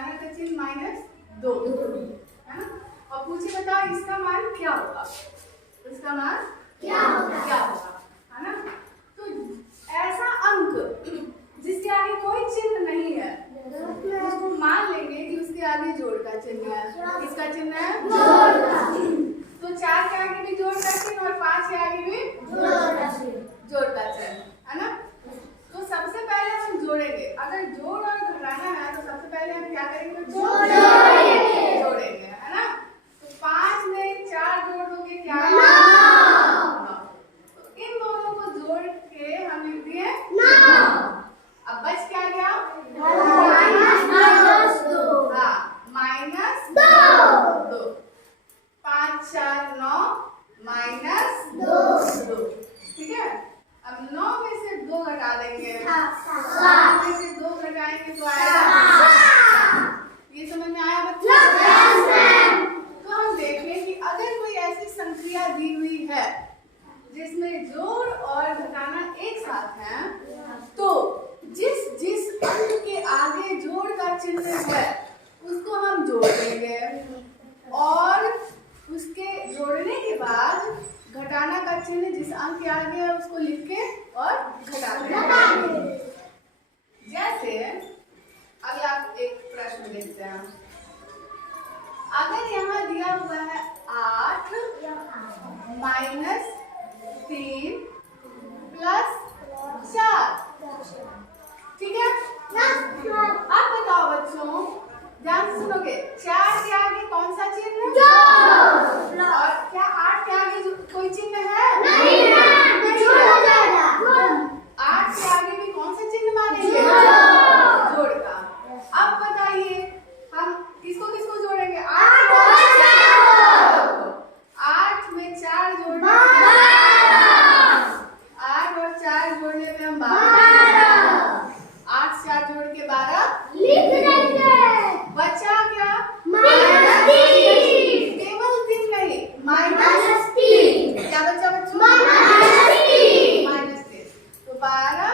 घटाना का चिन्ह -2 है ना। और पूछे बताओ इसका मान क्या होगा, इसका मान क्या होगा है ना। तो ऐसा अंक जिसके आगे कोई चिन्ह नहीं है उसको मान लेंगे कि उसके आगे जोड़ का चिन्ह है। किसका चिन्ह है? जोड़ का। तो 4 के आगे भी जोड़ का चिन्ह और 5 के आगे भी जोड़ का चिन्ह है ना। तो सबसे पहले हम जोड़ेंगे, अगर जोड़ और घटाना है तो सबसे पहले हम क्या करेंगे? जोड़ेंगे है ना। तो 5 में 4 जोड़ दोगे क्या? 9। तो इन दोनों को जोड़ के हम लिख दिए 9। अब बच क्या गया? -2। हाँ, -2। 5 4 9 -2। ठीक है। अब 9 में से 2 घटा देंगे, 7 में से 2 घटाएंगे तो आएगा। ये समझ में आया बच्चों? तो हम देखें कि अगर कोई ऐसी संख्या दी हुई है जिसमें जोड़ और घटाना एक साथ है, तो जिस अंक के आगे जोड़ का चिन्ह है उसको हम जोड़ देंगे और उसके जोड़ने के बाद घटाना का चिन्ह जिस अंक के आगे है उसको लिख के और घटा देंगे। जैसे अगला एक प्रश्न देखते हैं। अगर यहाँ दिया हुआ है 8 -3 + 4, ठीक है। अब बताओ बच्चों, ध्यान से सुनोगे, 4 के आगे कौन सा चिन्ह? जोड़। और क्या 8 के आगे कोई चिन्ह है? नहीं है। 8 के आगे भी कौन सा चिन्ह मानेंगे? जोड़ का। अब बताइए हम किसको किसको जोड़ेंगे? 8 और 4। 8 में 4 जोड़ने 8 और 4 जोड़ने में हम 12। 8 4 जोड़ के 12 लिख देंगे। बचा क्या? -3। केवल 3 नहीं, -3। क्या बचा बच्चों? -3। तो 12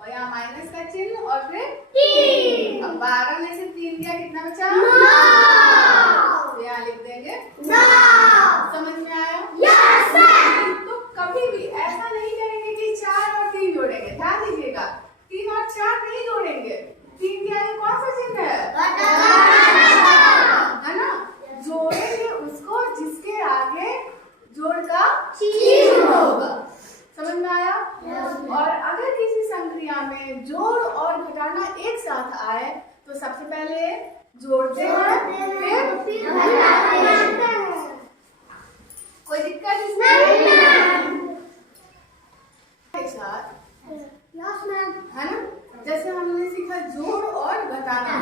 और यहाँ माइनस का चिन्ह और फिर 3। अब 12 में से 3 गया, कितना बचा? 9। तो यहाँ लिख देंगे 9। समझ में आया? Yes sir. तो कभी भी ऐसा नहीं करेंगे कि 4 और 3 जोड़ेंगे। ध्यान दीजिएगा, 3 और 4 नहीं जोड़ेंगे। 3 के आगे कौन सा चिन्ह है? है ना। जोड़ेंगे उसको जिसके आगे जोड़ का चिन्ह होगा। समझ में आया? और अगर किसी संख्या में जोड़ और घटाना एक साथ आए तो सबसे पहले जोड़ते हैं फिर घटाते हैं। कोई दिक्कत इसमें? एक साथ है ना। जैसे हमने सीखा जोड़ और घटाना,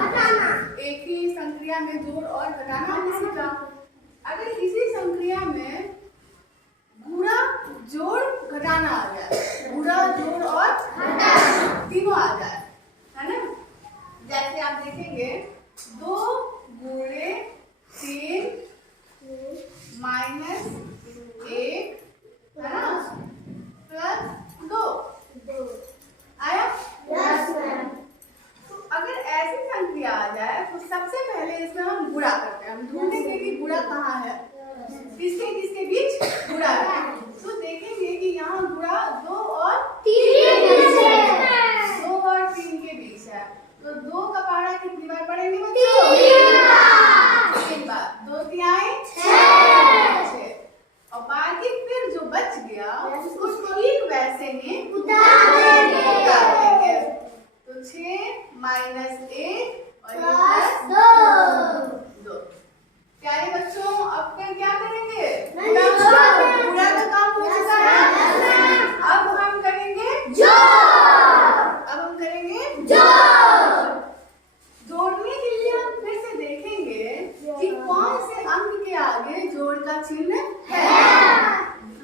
एक ही संख्या में जोड़ और घटाना हमने सीखा। अगर किसी संख्या में गुणा जोड़ घटाना आ जाए, गुणा जोड़ और घटाना तीनों आ जाए, है ना। जैसे आप देखेंगे 2 गुणे 3 -1 है ना +2 आया? Yes ma'am. तो अगर ऐसी संख्या आ जाए तो सबसे पहले इसमें हम गुणा करते हैं। हम ढूंढेंगे कि गुणा कहाँ है, किसके किसके बीच गुणा है। तो देखेंगे कि यहाँ गुणा 2 और 3 के बीच है। तो 2 का पहाड़ा कितनी बार पढ़ेंगे बच्चों? 3 बार। 2 तिहाई 6। और बाकी फिर जो बच गया उसको ठीक वैसे ही उतार देंगे। तो 6 -1 और +2। प्यारे बच्चों, अब फिर क्या करेंगे? गुणा का काम हो चुका है। अब हम करेंगे जोड़ने के लिए हम फिर से देखेंगे कि कौन से अंक के आगे जोड़ का चिन्ह है।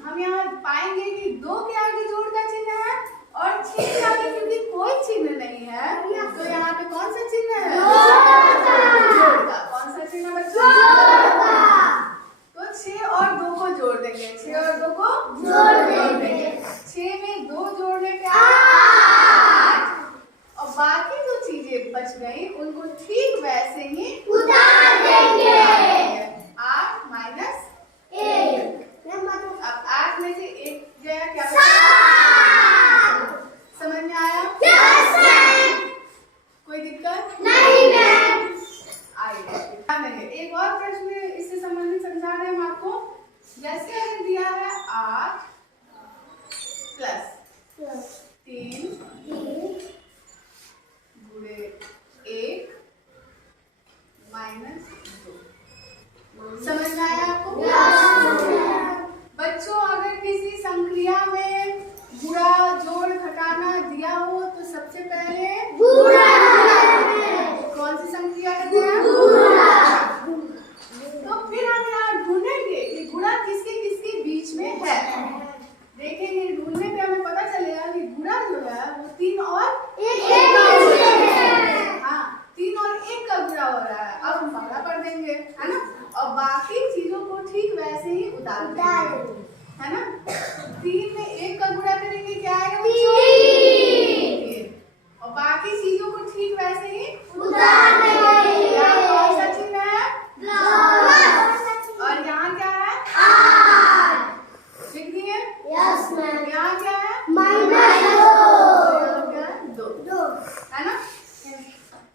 हम यहाँ पाएंगे कि 2 के आगे जोड़ का चिन्ह है और 6 के आगे क्योंकि कोई चिन्ह नहीं है तो यहाँ पे कौन सा चिन्ह है? जोड़ का। कौन सा चिन्ह बच्चों? तो 6 और 2 को जोड़ देंगे। ठीक वैसे ही उतार देंगे। 8 माइनस 1। अब 8 में से 1 गया क्या? 7। समझ में आया? Yes ma'am. कोई दिक्कत नहीं मैम। आइए एक और प्रश्न इससे संबंधित समझा रहे हैं हम आपको। जैसे अगर दिया है 8 प्लस 3 गुणे 1 माइनस 2। समझ में आया आपको? बच्चों अगर किसी संक्रिया में गुणा जोड़ घटाना दिया हो तो सबसे पहले कौन सी संक्रिया करते हैं? तो फिर हम यहाँ ढूंढेंगे कि गुणा किसके किसके बीच में है। देखेंगे ढूंढने पे हमें पता चलेगा कि गुणा जो है वो 3 और 1। हाँ 3 और 1 का गुणा हो रहा है। अब हम पहला पढ़ देंगे है ना, और बाकी चीजों को ठीक वैसे ही उतार देंगे है ना। 3 में 1 का गुणा करेंगे क्या आएगा बच्चों? 3। और बाकी चीजों को ठीक वैसे ही उतार देंगे। यहाँ कौन सा चिन्ह है? और यहाँ क्या है? 8। लिख दिए? Yes ma'am. यहाँ क्या है? -2 है ना।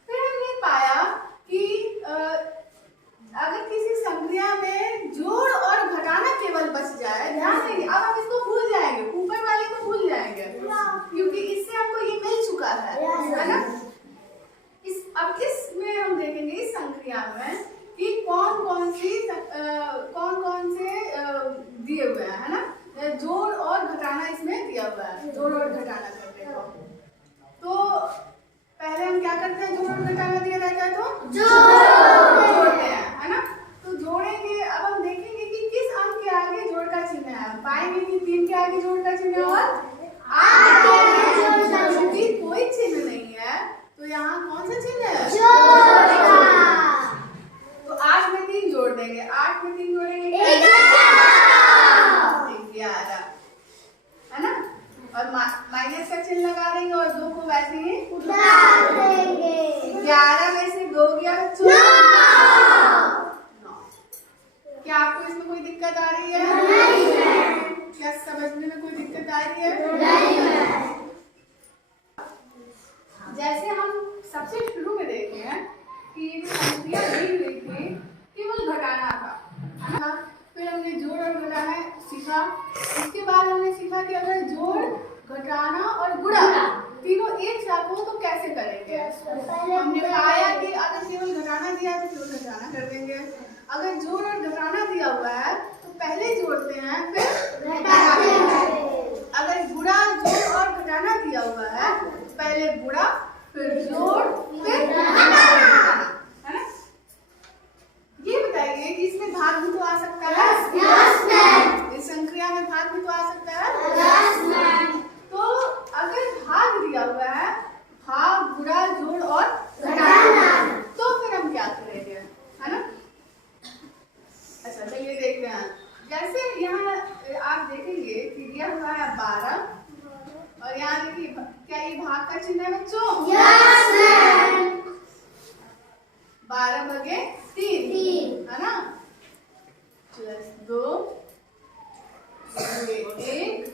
फिर हमने पाया कि अगर किसी संक्रिया में जोड़ और घटाना केवल बच जाए, ध्यान देंगे अब हम इसको भूल जाएंगे, ऊपर वाले को भूल जाएंगे क्योंकि इससे हमको ये मिल चुका है ना। अब इसमें हम देखेंगे इस संक्रिया में कि कौन कौन से दिए हुए हैं है ना। जोड़ और घटाना इसमें दिया हुआ है, जोड़ और घटाना करने को। तो पहले हम क्या करते हैं? जोड़ और घटाना दिया रहता है तो जोड़ते हैं है ना। तो जोड़ेंगे। अब हम देखेंगे कि किस अंक के आगे जोड़ का चिन्ह है। पाएंगे कि 3 के आगे जोड़ का चिन्ह और 8 के आगे जोड़ का चिन्ह। कोई चिन्ह नहीं है तो यहाँ कौन सा चिन्ह है? तो 8 में 3 जोड़ देंगे। 8 में 3 जोड़ेंगे 11 है ना। और माइनस का चिन्ह लगा देंगे और 2 को वैसे ही उतार देंगे। 11 में से 2 गया बच्चों 9। क्या आपको इसमें कोई दिक्कत आ रही है? नहीं। क्या समझने में कोई दिक्कत आ रही है? नहीं। जैसे हम सबसे शुरू में देखे हैं कि ये संक्रिया दी हुई थी केवल घटाना था है ना। फिर हमने जोड़ और घटाना सीखा। इसके बाद हमने सीखा कि अगर जोड़ घटाना और गुणा तीनों एक साथ हो तो कैसे करेंगे। हमने बताया कि अगर केवल घटाना दिया तो केवल घटाना कर देंगे। अगर जोड़ और घटाना दिया हुआ है तो पहले जोड़ते हैं फिर घटाते हैं। अगर गुणा जोड़ और घटाना दिया हुआ है तो पहले गुणा फिर जोड़ फिर घटाना है ना। ये बताइए कि इसमें भाग भी तो आ सकता है? Yes ma'am. इस संक्रिया में भाग भी तो आ सकता है? Yes ma'am. तो अगर भाग दिया हुआ है, भाग गुणा जोड़ और घटाना, तो फिर हम क्या करेंगे है ना। अच्छा चलिए देखते हैं। जैसे यहाँ आप देखेंगे कि दिया हुआ है 12 और यहाँ देखिए क्या ये भाग का चिन्ह है बच्चों? Yes ma'am. 12 भागे 3 है ना, +2 1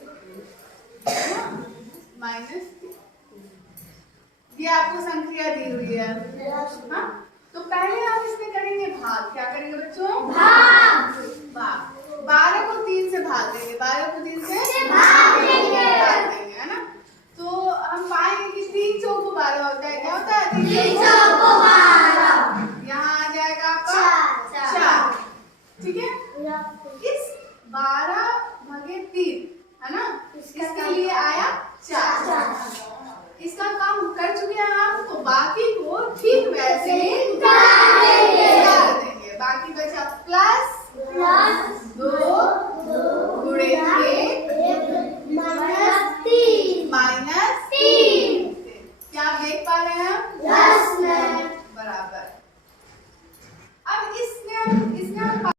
माइनस। ये आपको संक्रिया दी हुई है हाँ। तो पहले आप इसमें करेंगे भाग। क्या करेंगे बच्चों? भाग। 12 को 3 से भाग देंगे। 12 को 3 से भाग देंगे है ना। तो हम पाएंगे कि 3 चौको 12 होता है। क्या होता है? 3 चौको 12। यहाँ आ जाएगा आपका 4। ठीक है। इस 12 भागे 3 है ना, इसके लिए आया 4। इसका काम कर चुके हैं आप। तो बाकी को ठीक वैसे ही उतार देंगे। बाकी बचा प्लस